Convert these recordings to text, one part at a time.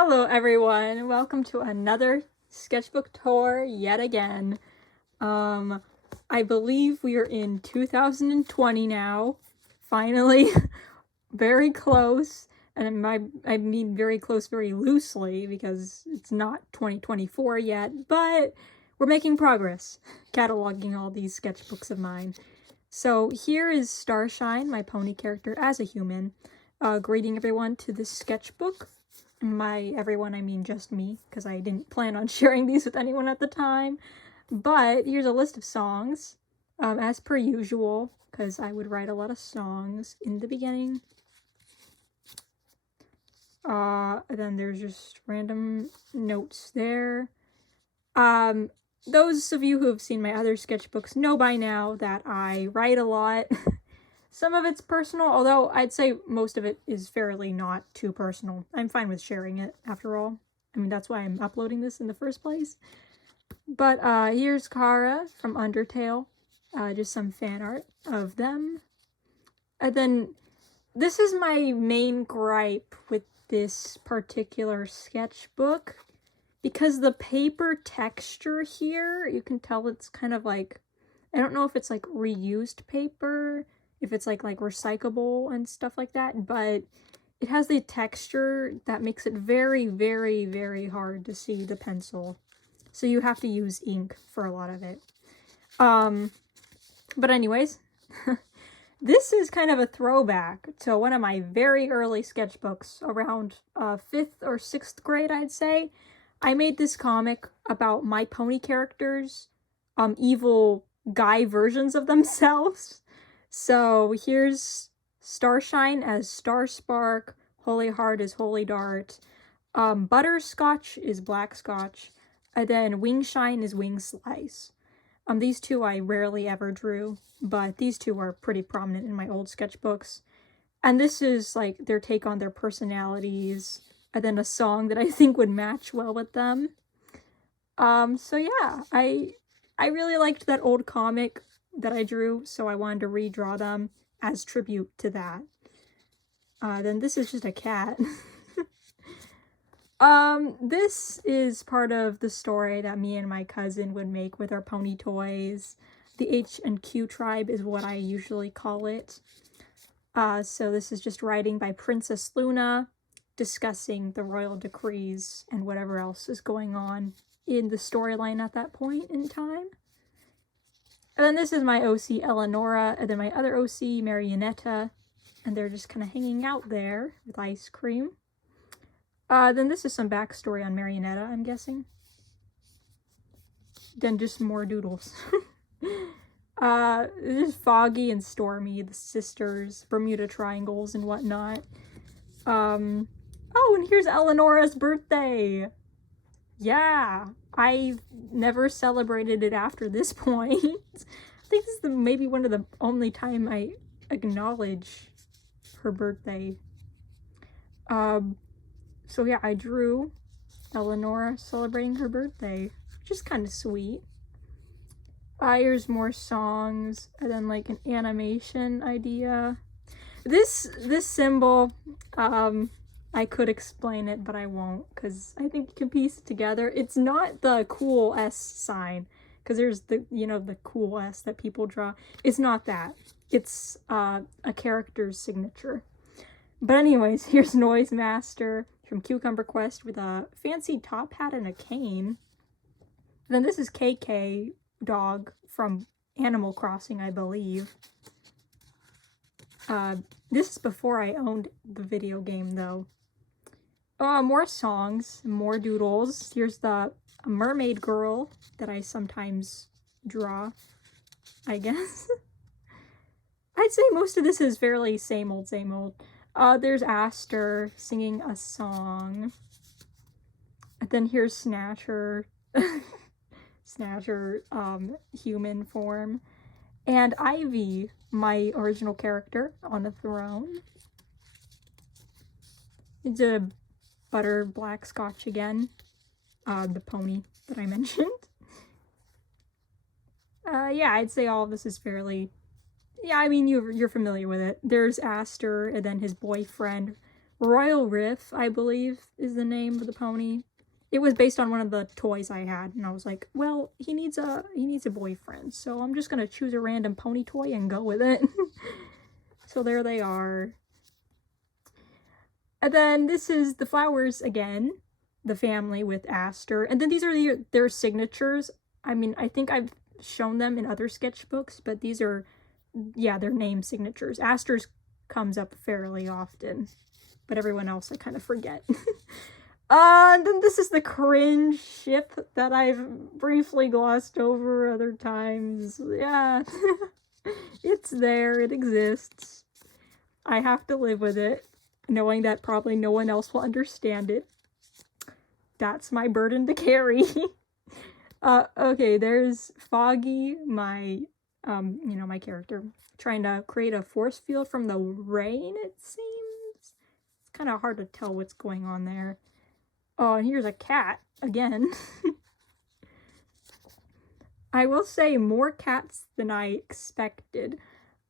Hello everyone, welcome to another sketchbook tour yet again. I believe we are in 2020 now, finally. Very close, and I mean very close very loosely because it's not 2024 yet, but we're making progress, cataloging all these sketchbooks of mine. So here is Starshine, my pony character as a human, greeting everyone to this sketchbook. By everyone, I mean just me, because I didn't plan on sharing these with anyone at the time. But here's a list of songs, as per usual, because I would write a lot of songs in the beginning. Then there's just random notes there. Those of you who have seen my other sketchbooks know by now that I write a lot. Some of it's personal, although I'd say most of it is fairly not too personal. I'm fine with sharing it, after all. I mean, that's why I'm uploading this in the first place. But here's Kara from Undertale. Just some fan art of them. And then this is my main gripe with this particular sketchbook. Because the paper texture here, you can tell it's kind of like, I don't know if it's like reused paper, if it's like recyclable and stuff like that, but it has the texture that makes it very, very, very hard to see the pencil. So you have to use ink for a lot of it. But anyways, this is kind of a throwback to one of my very early sketchbooks around 5th or 6th grade, I'd say. I made this comic about my pony characters, evil guy versions of themselves. So here's Starshine as Starspark, Holy Heart as Holy Dart, Butterscotch is Blackscotch, and then Wingshine is Wingslice. These two I rarely ever drew, but these two are pretty prominent in my old sketchbooks. And this is like their take on their personalities, and then a song that I think would match well with them. So yeah, I really liked that old comic that I drew, so I wanted to redraw them as tribute to that. Then this is just a cat. This is part of the story that me and my cousin would make with our pony toys. The H&Q tribe is what I usually call it. So this is just writing by Princess Luna, discussing the royal decrees and whatever else is going on in the storyline at that point in time. And then this is my OC, Eleonora, and then my other OC, Marionetta, and they're just kind of hanging out there with ice cream. Then this is some backstory on Marionetta, I'm guessing. Then just more doodles. This is Foggy and Stormy, the sisters, Bermuda Triangles and whatnot. Oh, and here's Eleonora's birthday! Yeah, I've never celebrated it after this point. I think this is maybe one of the only time I acknowledge her birthday. So yeah, I drew Eleonora celebrating her birthday, which is kind of sweet. Here's more songs, and then like an animation idea. This symbol, I could explain it, but I won't, because I think you can piece it together. It's not the cool S sign, because there's the, the cool S that people draw. It's not that. It's a character's signature. But anyways, here's Noise Master from Cucumber Quest with a fancy top hat and a cane. And then this is KK Dog from Animal Crossing, I believe. This is before I owned the video game, though. More songs, more doodles. Here's the mermaid girl that I sometimes draw, I guess. I'd say most of this is fairly same old, same old. There's Aster singing a song. And then here's Snatcher. Snatcher, human form. And Ivy, my original character, on a throne. It's a butter blackscotch again. The pony that I mentioned. Yeah, I'd say all of this is fairly... Yeah, I mean, you're familiar with it. There's Aster, and then his boyfriend, Royal Riff, I believe, is the name of the pony. It was based on one of the toys I had, and I was like, well, he needs a boyfriend, so I'm just gonna choose a random pony toy and go with it. So there they are. And then this is the flowers again, the family with Aster. And then these are their signatures. I mean, I think I've shown them in other sketchbooks, but these are, yeah, their name signatures. Aster's comes up fairly often, but everyone else I kind of forget. And then this is the cringe ship that I've briefly glossed over other times. Yeah, it's there, it exists. I have to live with it, knowing that probably no one else will understand it. That's my burden to carry. Okay, there's Foggy, my, my character, trying to create a force field from the rain, it seems. It's kind of hard to tell what's going on there. Oh, and here's a cat, again. I will say more cats than I expected.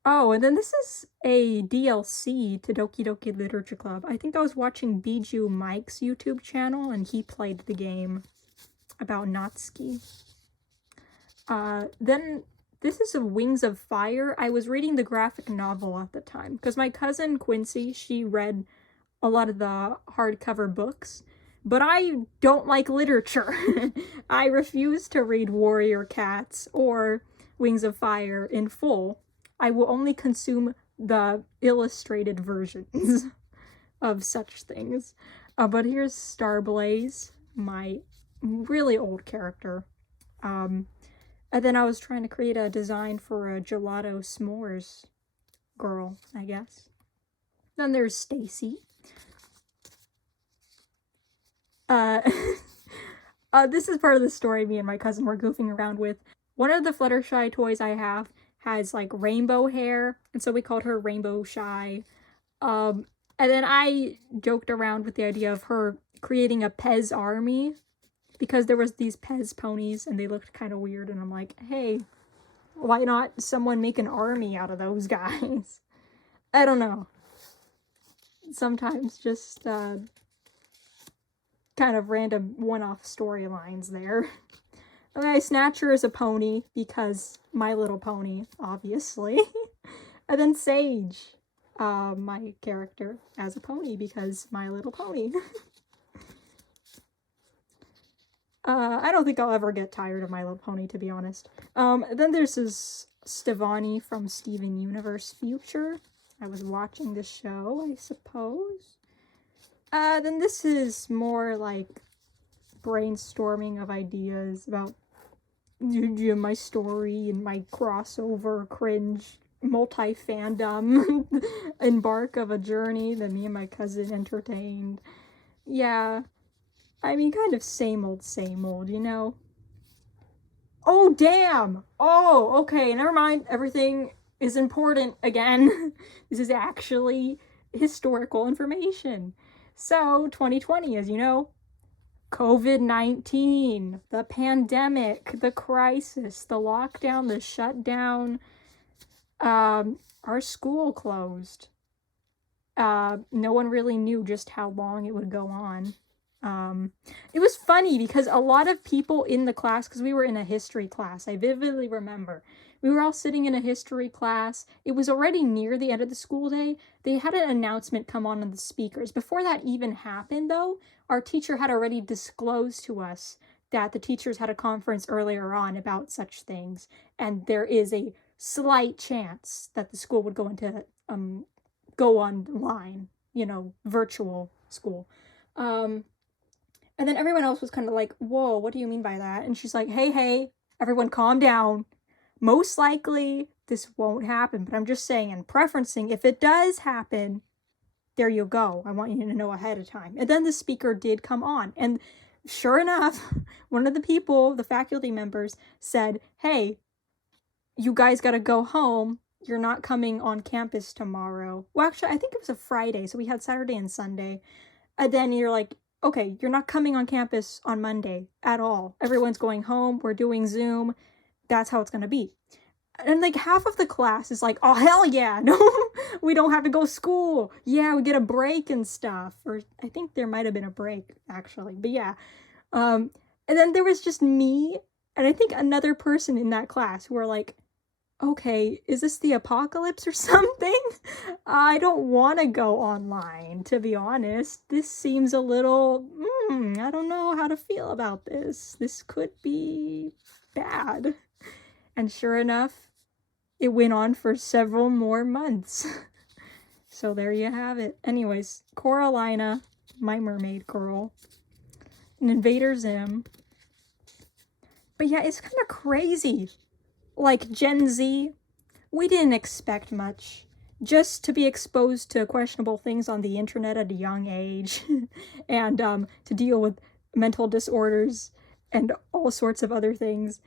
Oh, and then this is a DLC to Doki Doki Literature Club. I think I was watching Bijou Mike's YouTube channel, and he played the game about Natsuki. Then this is a Wings of Fire. I was reading the graphic novel at the time, because my cousin Quincy, she read a lot of the hardcover books. But I don't like literature. I refuse to read Warrior Cats or Wings of Fire in full. I will only consume the illustrated versions of such things. But here's Starblaze, my really old character. And then I was trying to create a design for a gelato s'mores girl, I guess. Then there's Stacy. This is part of the story me and my cousin were goofing around with. One of the Fluttershy toys I have has like rainbow hair, and so we called her Rainbow Shy. And then I joked around with the idea of her creating a Pez army, because there was these Pez ponies and they looked kind of weird, and I'm like, hey, why not someone make an army out of those guys? I don't know. Sometimes just, kind of random one-off storylines there. Okay, Snatcher is a pony because My Little Pony, obviously. And then Sage, my character, as a pony because My Little Pony. I don't think I'll ever get tired of My Little Pony, to be honest. Then there's this Stevani from Steven Universe Future. I was watching the show, I suppose. Then this is more like brainstorming of ideas about my story and my crossover cringe multi-fandom embark of a journey that me and my cousin entertained. Yeah, I mean, kind of same old, you know? Oh, damn! Oh, okay, never mind. Everything is important again. This is actually historical information. So, 2020, as you know, COVID-19, the pandemic, the crisis, the lockdown, the shutdown, our school closed. No one really knew just how long it would go on. It was funny because a lot of people in the class, because we were in a history class, I vividly remember, we were all sitting in a history class. It was already near the end of the school day. They had an announcement come on the speakers. Before that even happened, though, our teacher had already disclosed to us that the teachers had a conference earlier on about such things, and there is a slight chance that the school would go online, virtual school. And then everyone else was kind of like, whoa, what do you mean by that? And she's like, hey, everyone calm down. Most likely, this won't happen, but I'm just saying and preferencing, if it does happen, there you go. I want you to know ahead of time. And then the speaker did come on, and sure enough, one of the people, the faculty members, said, hey, you guys gotta go home. You're not coming on campus tomorrow. Well, actually, I think it was a Friday, so we had Saturday and Sunday. And then you're like, okay, you're not coming on campus on Monday at all. Everyone's going home. We're doing Zoom. That's how it's going to be. And like half of the class is like, oh hell yeah, no, we don't have to go to school. Yeah, we get a break and stuff. Or I think there might have been a break actually, but yeah. And then there was just me and I think another person in that class who were like, okay, is this the apocalypse or something? I don't want to go online, to be honest. This seems a little, I don't know how to feel about this. This could be bad. And sure enough, it went on for several more months. So there you have it. Anyways, Coralina, my mermaid girl, and Invader Zim. But yeah, it's kind of crazy. Like Gen Z, we didn't expect much. Just to be exposed to questionable things on the internet at a young age. And to deal with mental disorders and all sorts of other things.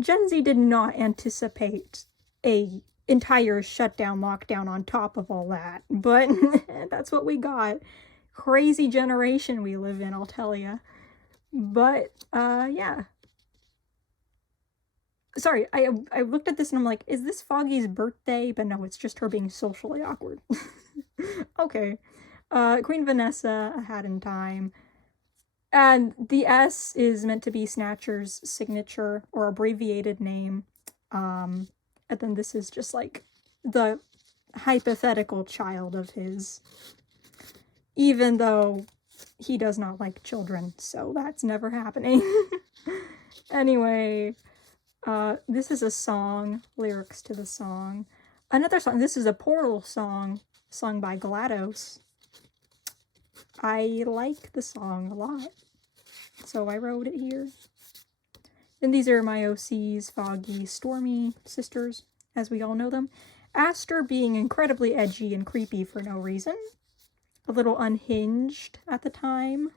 Gen Z did not anticipate a entire shutdown, lockdown on top of all that, but that's what we got. Crazy generation we live in, I'll tell ya. But, yeah. Sorry, I looked at this and I'm like, is this Foggy's birthday? But no, it's just her being socially awkward. Okay. Queen Vanessa, A Hat in Time. And the S is meant to be Snatcher's signature or abbreviated name. And then this is just like the hypothetical child of his. Even though he does not like children, so that's never happening. Anyway, this is a song, lyrics to the song. Another song, this is a Portal song sung by GLaDOS. I like the song a lot, so I wrote it here. And these are my OCs, Foggy, Stormy sisters, as we all know them. Aster being incredibly edgy and creepy for no reason. A little unhinged at the time.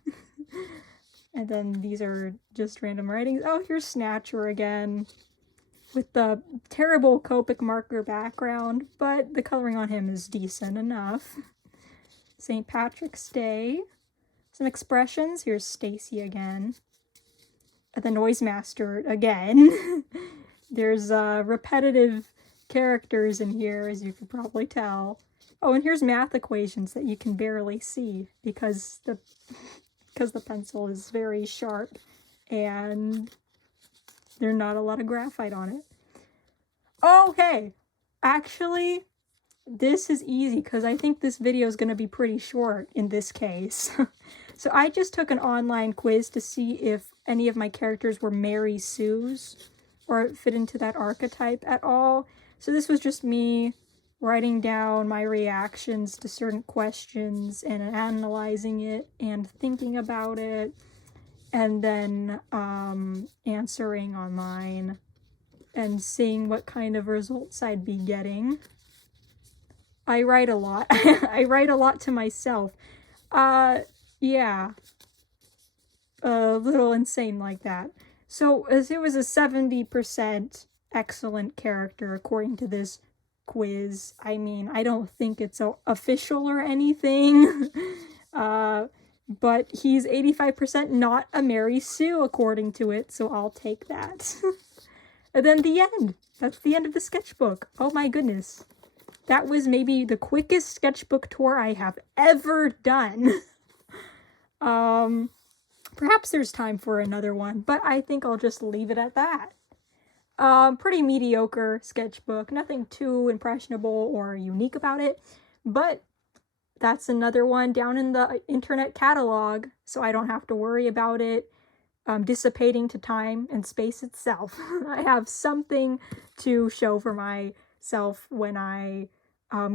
And then these are just random writings. Oh, here's Snatcher again. With the terrible Copic marker background, but the coloring on him is decent enough. St. Patrick's Day. Some expressions. Here's Stacy again. The Noise Master again. There's repetitive characters in here, as you can probably tell. Oh, and here's math equations that you can barely see because the pencil is very sharp and there's not a lot of graphite on it. Okay, actually, this is easy because I think this video is going to be pretty short in this case. So I just took an online quiz to see if any of my characters were Mary Sue's or fit into that archetype at all. So this was just me writing down my reactions to certain questions and analyzing it and thinking about it and then answering online and seeing what kind of results I'd be getting. I write a lot. I write a lot to myself. Yeah. A little insane like that. So as it was a 70% excellent character according to this quiz. I mean, I don't think it's official or anything. But he's 85% not a Mary Sue according to it, so I'll take that. And then the end. That's the end of the sketchbook. Oh my goodness. That was maybe the quickest sketchbook tour I have ever done. Perhaps there's time for another one, but I think I'll just leave it at that. Pretty mediocre sketchbook. Nothing too impressionable or unique about it, but that's another one down in the internet catalog, so I don't have to worry about it dissipating to time and space itself. I have something to show for myself when I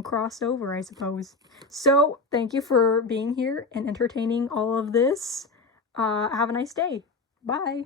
cross over, I suppose. So, thank you for being here and entertaining all of this. Have a nice day. Bye.